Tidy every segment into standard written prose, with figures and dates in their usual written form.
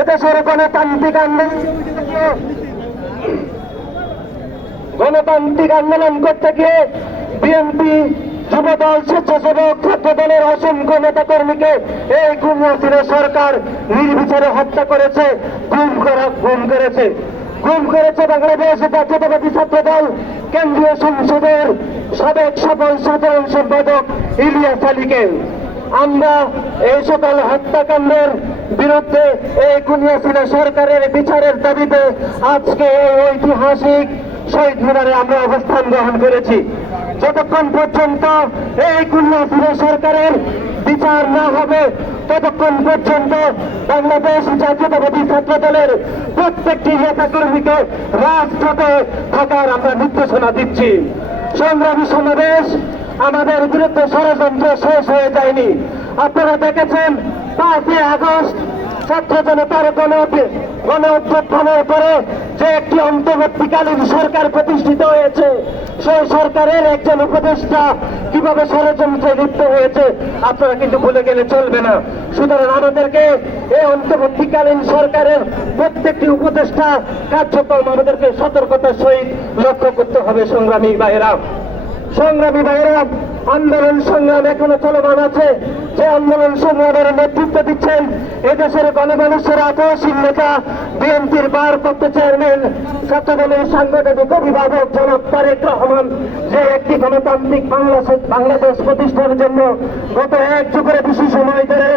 এদেশের গণতান্ত্রিক আন্দোলন করতে গিয়ে বিএনপি, যুবদল, স্বেচ্ছাসেবক, ছাত্র দলের অসংখ্য নেতা কর্মীকে এই খুন হাসিনা সরকার নির্বিচারে হত্যা করেছে, গুম করেছে বাংলাদেশ জাতীয়তাবাদী ছাত্র দল কেন্দ্রীয় সংসদের সাবেক সফল সাধারণ সম্পাদক ইলিয়াস আলীকে। আমরা এই সকল হত্যাকাণ্ডের বিরুদ্ধে এই খুন হাসিনা সরকারের বিচারের দাবিতে আজকে এই ঐতিহাসিক শহীদ মিনারে আমরা অবস্থান গ্রহণ করেছি। যতক্ষণ পর্যন্ত এই খুন হাসিনা সরকারের বিচার না হবে ততক্ষণ পর্যন্ত বাংলাদেশ জাতীয়তাবাদী ছাত্র দলের প্রত্যেকটি নেতা কর্মীকে রাজপথে থাকার আমরা নির্দেশনা দিচ্ছি। সংগ্রামী সমাবেশ আমাদের বিরুদ্ধে ষড়যন্ত্র শেষ হয়ে যায়নি। আপনারা দেখেছেন 5ই আগস্ট ছাত্র জনতার গণ অভ্যুত্থানের পরে যে একটি অন্তর্বর্তীকালীন সরকার প্রতিষ্ঠিত হয়েছে, সেই সরকারের একজন উপদেষ্টা কিভাবে ষড়যন্ত্রে লিপ্ত হয়েছে আপনারা কিন্তু ভুলে গেলে চলবে না। সুতরাং আমাদেরকে এই অন্তর্বর্তীকালীন সরকারের প্রত্যেকটি উপদেষ্টা কার্যক্রম আমাদেরকে সতর্কতার সহিত লক্ষ্য করতে হবে। সংগ্রামী ভাইয়েরা, আন্দোলন সংগ্রাম এখনো চলমান আছে। যে আন্দোলন সংগ্রামের নেতৃত্ব দিচ্ছেন এদেশের গণমানুষের আদর্শীল নেতা, বিএনপির ভারপ্রাপ্ত চেয়ারম্যান, ছাত্রদলের সাংগঠনিক অভিভাবক জনাব তারেক রহমান, যে একটি গণতান্ত্রিক বাংলাদেশ প্রতিষ্ঠার জন্য গত 1 যুগের বেশি সময় ধরে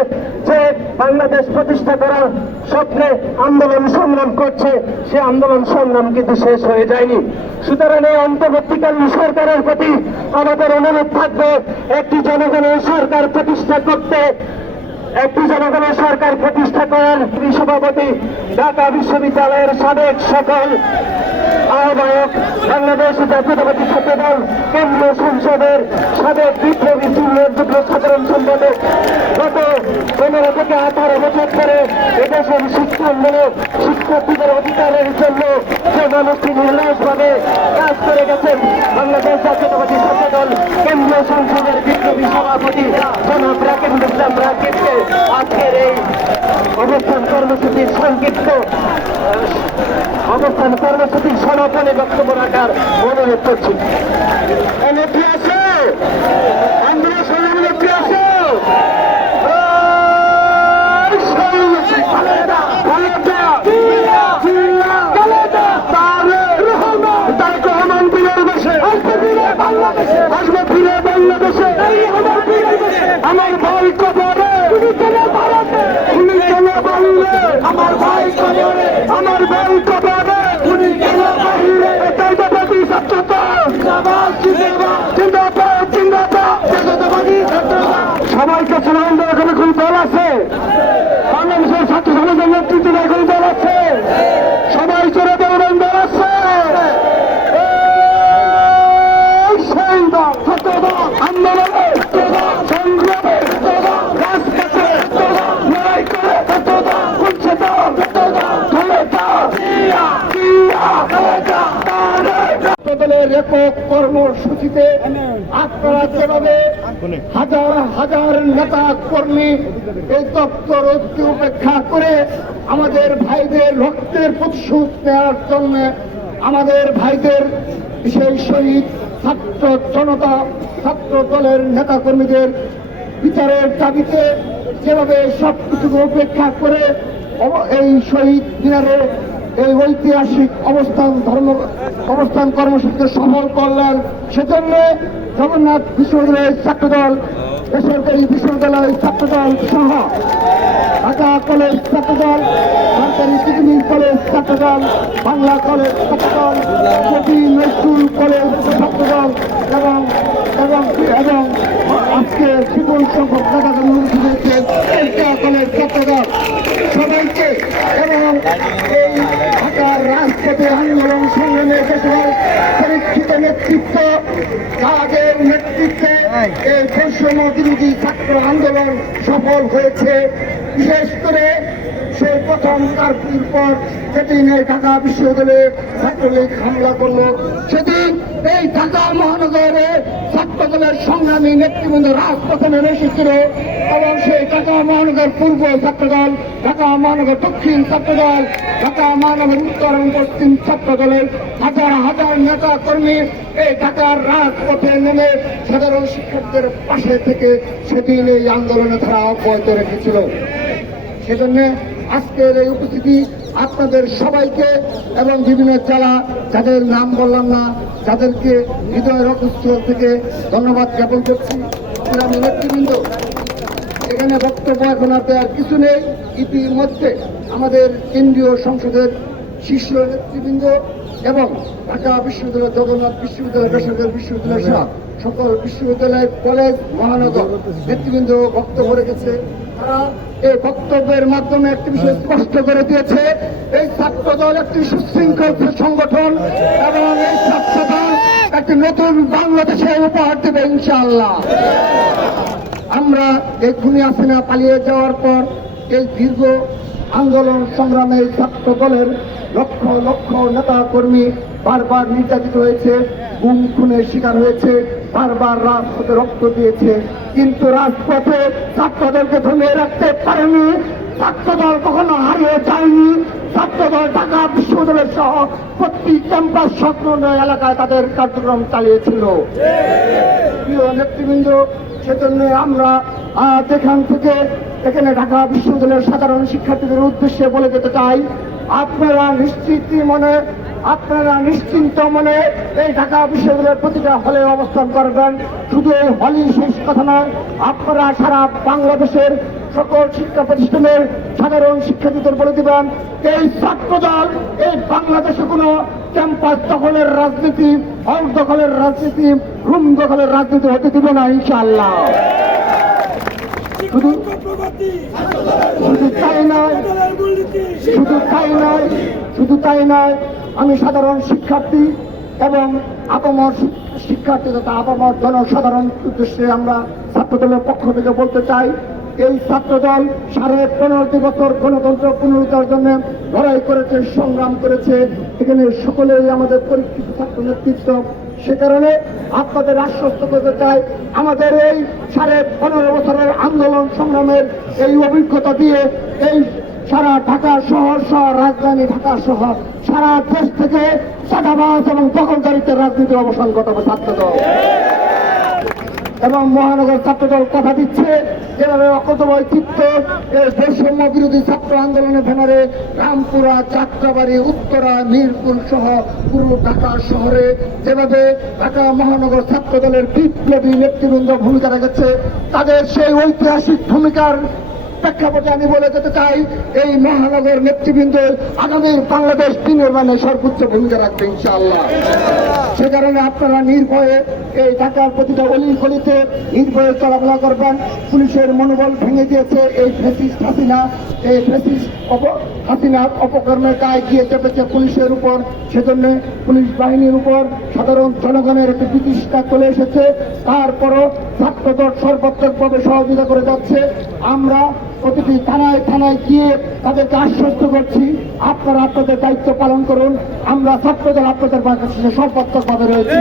যে বাংলাদেশ প্রতিষ্ঠা করার স্বপ্নে আন্দোলন সংগ্রাম করছে, সে আন্দোলন সংগ্রাম কিন্তু শেষ হয়ে যায়নি। সুতরাং এই অন্তর্বর্তীকালীন সরকারের প্রতি আমাদের অনুরোধ থাকবে একটি জনগণের সরকার প্রতিষ্ঠা করতে, একটি জনগণের সরকার প্রতিষ্ঠা করার সভাপতি, ঢাকা বিশ্ববিদ্যালয়ের সাবেক সকল আহ্বায়ক, বাংলাদেশ জাতীয়তাবাদী ছাত্র দল কেন্দ্রীয় সংসদের সাবেক বিপ্লবী সিনিয়র যুগ্ম সাধারণ সম্পাদক, গত 15 থেকে 18 বছর ধরে এদেশের শিক্ষাঙ্গনে শিক্ষার্থীদের অধিকারের জন্য যে মানুষটি নির্লসভাবে কাজ করে গেছেন, বাংলাদেশ জাতীয়তাবাদী ছাত্র দল কেন্দ্রীয় সংসদের বিপ্লবী সভাপতি জনাব রাকিবুল ইসলাম রাকিবকে আজকের এই অবস্থান কর্মসূচির সংক্ষিপ্ত কর্মসূচির সমাপনে বক্তব্য রাখার অনুরোধ করছি। নেত্রী আছে, আন্দোলন সংগ্রামী নেত্রী আছে, আসবে ফিরে বাংলাদেশে। আমার ভাই কবরে, আমার ভাই কবরে, আমার ভাই কবরে, এটাই তো প্রতি সত্যতা। সবাইকে সালাম দেওয়া এখানে কোন দল আছে? বাংলাদেশের ছাত্র সমাজের নেতৃত্বে এখন দল আছে, সবাই চলে দেবেন দল আছে। আন্দোলনে সংগ্রামে রাজপথে লড়াই করে দলের একক কর্মসূচিতে আপনারা যেভাবে হাজার হাজার নেতা কর্মী এই দপ্তর উপেক্ষা করে আমাদের ভাইদের রক্তের প্রতিশোধ নেওয়ার জন্য আমাদের ভাইদের বিশেষ শহীদ ছাত্র জনতা, ছাত্র দলের নেতা কর্মীদের বিচারের দাবিতে যেভাবে সবকিছুকে উপেক্ষা করে এই শহীদ মিনারে এই ঐতিহাসিক অবস্থান কর্মসূচিকে সফল করলেন, সেজন্য জগন্নাথ বিশ্ববিদ্যালয়ের ছাত্রদল, বেসরকারি বিশ্ববিদ্যালয়ের ছাত্রদল সহ ঢাকা কলেজ ছাত্রদল, সরকারি ডিগ্রি কলেজ ছাত্রদল, বাংলা কলেজ ছাত্রদল, কবি নজরুল কলেজ ছাত্রদল এবং আজকে বিপুল সংখ্যক কলেজ ছাত্রদল সবাইকে এবং এই ঢাকার রাজপথে আন্দোলন সংগ্রামের পেশার পরীক্ষিত নেতৃত্ব, তাদের নেতৃত্বে এই বৈষম্য বিরোধী ছাত্র আন্দোলন সফল হয়েছে। বিশেষ করে সেই প্রথম কারফিউর পর যেদিন এই ঢাকা বিশ্ববিদ্যালয়ে ছাত্রলীগ হামলা করলো, সেদিন এই ঢাকা মহানগরে ছাত্রদলের সংগ্রামী নেতৃবৃন্দ রাজপথে নেমে এসেছিল এবং সেই ঢাকা মহানগর পূর্ব ছাত্রদল, ঢাকা মহানগর দক্ষিণ ছাত্রদল, ঢাকা মহানগর উত্তর এবং পশ্চিম ছাত্রদলের হাজার হাজার নেতা কর্মী এই ঢাকার রাজপথে নেমে সাধারণ শিক্ষার্থীদের পাশে থেকে সেদিন এই আন্দোলনে তারা অব্যাহত রেখেছিল। সেজন্য আজকের এই উপস্থিতি আপনাদের সবাইকে এবং বিভিন্ন জেলা যাদের নাম বললাম না, যাদেরকে হৃদয় রক্তস্থল থেকে ধন্যবাদ জ্ঞাপন করছি। আমি নেতৃবৃন্দ, এখানে বক্তব্য এখন আর দেওয়ার কিছু নেই। ইতিমধ্যে আমাদের কেন্দ্রীয় সংসদের শীর্ষ নেতৃবৃন্দ এবং ঢাকা বিশ্ববিদ্যালয়, জগন্নাথ বিশ্ববিদ্যালয়, বেসরকারি বিশ্ববিদ্যালয় সহ সকল বিশ্ববিদ্যালয়, কলেজ, মহানগর নেতৃবৃন্দ বক্তব্য রেখেছে। তারা এই বক্তব্যের মাধ্যমে একটি বিষয় স্পষ্ট করে দিয়েছে, এই ছাত্রদল একটি সুশৃঙ্খল সংগঠন এবং এই ছাত্রদল একটি নতুন বাংলাদেশে উপহার দেবে ইনশাআল্লাহ। আমরা এই খুনি হাসিনা পালিয়ে যাওয়ার পর এই দীর্ঘ আন্দোলন সংগ্রামে ছাত্র দলের লক্ষ লক্ষ নেতা কর্মী বারবার নির্যাতিত হয়েছে, গুম খুনের শিকার হয়েছে, বারবার রাজপথে রক্ত দিয়েছে, কিন্তু রাজপথে ছাত্রদলকে থামিয়ে রাখতে পারেনি। ছাত্রদল কখনো হারিয়ে যায়নি। ছাত্রদল ঢাকা বিশ্ববিদ্যালয় সহ প্রতি ক্যাম্পাস সংলগ্ন এলাকায় তাদের কার্যক্রম চালিয়েছিল। প্রিয় নেতৃবৃন্দ, সেজন্য আমরা আজ এখান থেকে এখানে ঢাকা বিশ্ববিদ্যালয়ের সাধারণ শিক্ষার্থীদের উদ্দেশ্যে বলে যেতে চাই, আপনারা নিশ্চিন্ত মনে এই ঢাকা বিশ্ববিদ্যালয়ের প্রতিটা হলে অবস্থান করবেন। শুধু এই হলই শেষ কথা নয়, আপনারা সারা বাংলাদেশের সকল শিক্ষা প্রতিষ্ঠানের সাধারণ শিক্ষার্থীদের বলে দিবেন, এই ছাত্রদল এই বাংলাদেশে কোনো ক্যাম্পাস দখলের রাজনীতি, হল দখলের রাজনীতি, রুম দখলের রাজনীতি হতে দিবে না ইনশাআল্লাহ। শুধু তাই নয়, আমি সাধারণ শিক্ষার্থী এবং আপামর শিক্ষার্থী তথা আপামর জনসাধারণ উদ্দেশ্যে আমরা ছাত্রদলের পক্ষ থেকে বলতে চাই, এই ছাত্রদল 15.5 বছর গণতন্ত্র পুনরুদ্ধারের জন্য লড়াই করেছে, সংগ্রাম করেছে। এখানে সকলেই আমাদের পরীক্ষিত ছাত্র নেতৃত্ব। সে কারণে আপনাদের আশ্বস্ত করতে চাই, আমাদের এই 15.5 বছরের আন্দোলন সংগ্রামের এই অভিজ্ঞতা দিয়ে এই সারা ঢাকা শহর সহ রাজধানী ঢাকা সহ সারা দেশ থেকে চাঁদাবাজ এবং দখলদারিত্বের রাজনীতির অবসান ঘটাবে ছাত্রদল। এবং মহানগর ছাত্রদল কথা দিচ্ছে, যেভাবে অকতবৈচিত্র বৈষম্য বিরোধী ছাত্র আন্দোলনের ব্যানারে রামপুরা, যাত্রাবাড়ি, উত্তরা, মিরপুর সহ পুরো ঢাকা শহরে যেভাবে ঢাকা মহানগর ছাত্রদলের বিপ্লবী নেতৃবৃন্দ ভূমিকা রেখেছে, তাদের সেই ঐতিহাসিক ভূমিকার প্রেক্ষাপটে আমি বলে যেতে চাই, এই মহানগর নেতৃবৃন্দ আগামী বাংলাদেশ বিনির্মাণে সর্বোচ্চ ভূমিকা রাখবে ইনশাআল্লাহ। সে কারণে আপনারা নির্ভয়ে এই ঢাকার প্রতিটা অলি গলিতে নির্ভয়ে চলাফেরা করবেন। পুলিশের মনোবল ভেঙে দিয়েছে এই ফ্যাসিস্ট হাসিনা। এই ফ্যাসিস্ট হাসিনার অপকর্মের গায়ে গিয়ে চেপেছে পুলিশের উপর। সেজন্য পুলিশ বাহিনীর উপর সাধারণ জনগণের একটি বিতৃষ্ণা চলে এসেছে। তারপরও ছাত্রদল সর্বাত্মকভাবে সহযোগিতা করে যাচ্ছে। আমরা প্রতিটি থানায় থানায় গিয়ে তাদেরকে আশ্বস্ত করছি, আপনারা আপনাদের দায়িত্ব পালন করুন। আমরা ছাত্রদল আপনাদের কাছে সর্বাত্মকভাবে রয়েছি।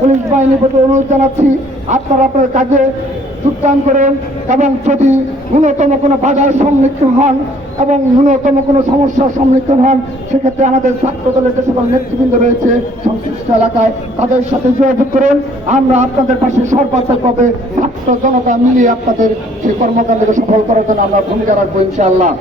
পুলিশ বাহিনীর প্রতি অনুরোধ জানাচ্ছি, আপনারা আপনার কাজে যোগদান করুন এবং যদি ন্যূনতম কোনো বাধার সম্মুখীন হন এবং ন্যূনতম কোনো সমস্যার সম্মুখীন হন, সেক্ষেত্রে আমাদের ছাত্রদলের যে সকল নেতৃবৃন্দ রয়েছে সংশ্লিষ্ট এলাকায় তাদের সাথে যোগাযোগ করুন। আমরা আপনাদের পাশে সর্বাত্মকভাবে ছাত্র জনতা মিলিয়ে আপনাদের সেই কর্মকাণ্ডকে সফল করার জন্য আমরা ভূমিকা রাখবো ইনশাআল্লাহ।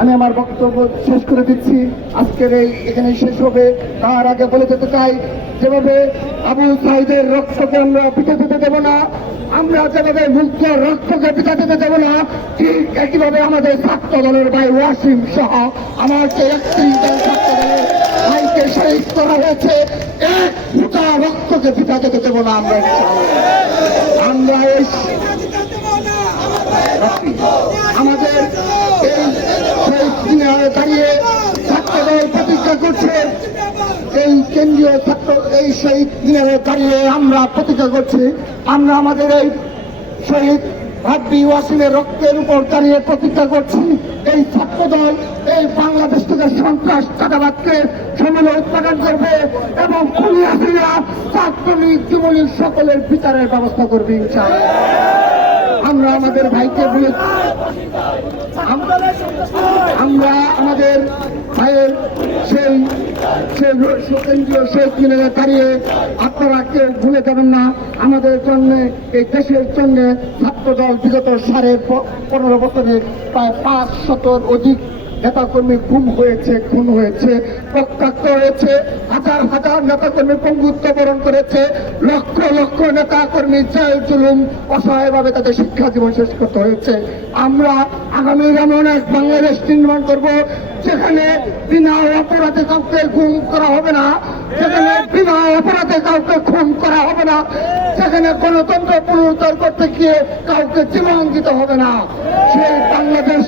আমি আমার বক্তব্য শেষ করে দিচ্ছি। আজকের এখানে শেষ হবে, তার আগে বলে যেতে চাই, যেভাবে আবু সাঈদের রক্তকে আমরা পিঠে দিতে দেব না, আমরা যেভাবে মুগ্ধ রক্তকে পিঠে দিতে দেব না, ঠিক একইভাবে আমাদের ছাত্র দলের ভাই ওয়াসিম সহ আমার যে 31 জন ছাত্র দলের ভাইকে শহীদ করা হয়েছে, এক ফুটা রক্তকে পিঠা দিতে দেব না আমরা। আমাদের এই দিনে দাঁড়িয়ে ছাত্রদল প্রতিজ্ঞা করছে, এই কেন্দ্রীয় ছাত্র এই শহীদ দিনে দাঁড়িয়ে আমরা প্রতিজ্ঞা করছি, আমরা আমাদের এই শহীদ ভাবি ওয়াসিমের রক্তের উপর দাঁড়িয়ে প্রতিজ্ঞা করছি, এই ছাত্রদল এই বাংলাদেশ থেকে সন্ত্রাস চাঁদাবাদকে সমূলে উৎপাদন করবে এবং খুনি হাসিনা ছাত্রলীগ যুবলীগ সকলের বিচারের ব্যবস্থা করবে ইনশাআল্লাহ। আমরা আমাদের ভাইকে বলে আমরা আমাদের ভাইয়ের সেই কেন্দ্রীয় শেখ মিনারে দাঁড়িয়ে আপনারা কেউ ভুলে যাবেন না, আমাদের জন্য এই দেশের জন্য ছাত্রদল বিগত 15.5 বছরে প্রায় 500-র অধিক নেতাকর্মী গুম হয়েছে, খুন হয়েছে, রক্তাক্ত হয়েছে, হাজার হাজার নেতাকর্মী পঙ্গুত্ব বরণ করেছে, লক্ষ লক্ষ নেতাকর্মী জেল জুলুম অসহায়ভাবে তাদের শিক্ষা জীবন শেষ করতে হয়েছে। আমরা আগামী এমন এক বাংলাদেশ নির্মাণ করব যেখানে বিনা অপরাধে কাউকে গুম করা হবে না, যেখানে বিনা অপরাধে কাউকে খুন করা হবে না, যেখানে গণতন্ত্র পুনরুদ্ধার করতে গিয়ে কাউকে জীবন দিতে হবে না। সেই বাংলাদেশ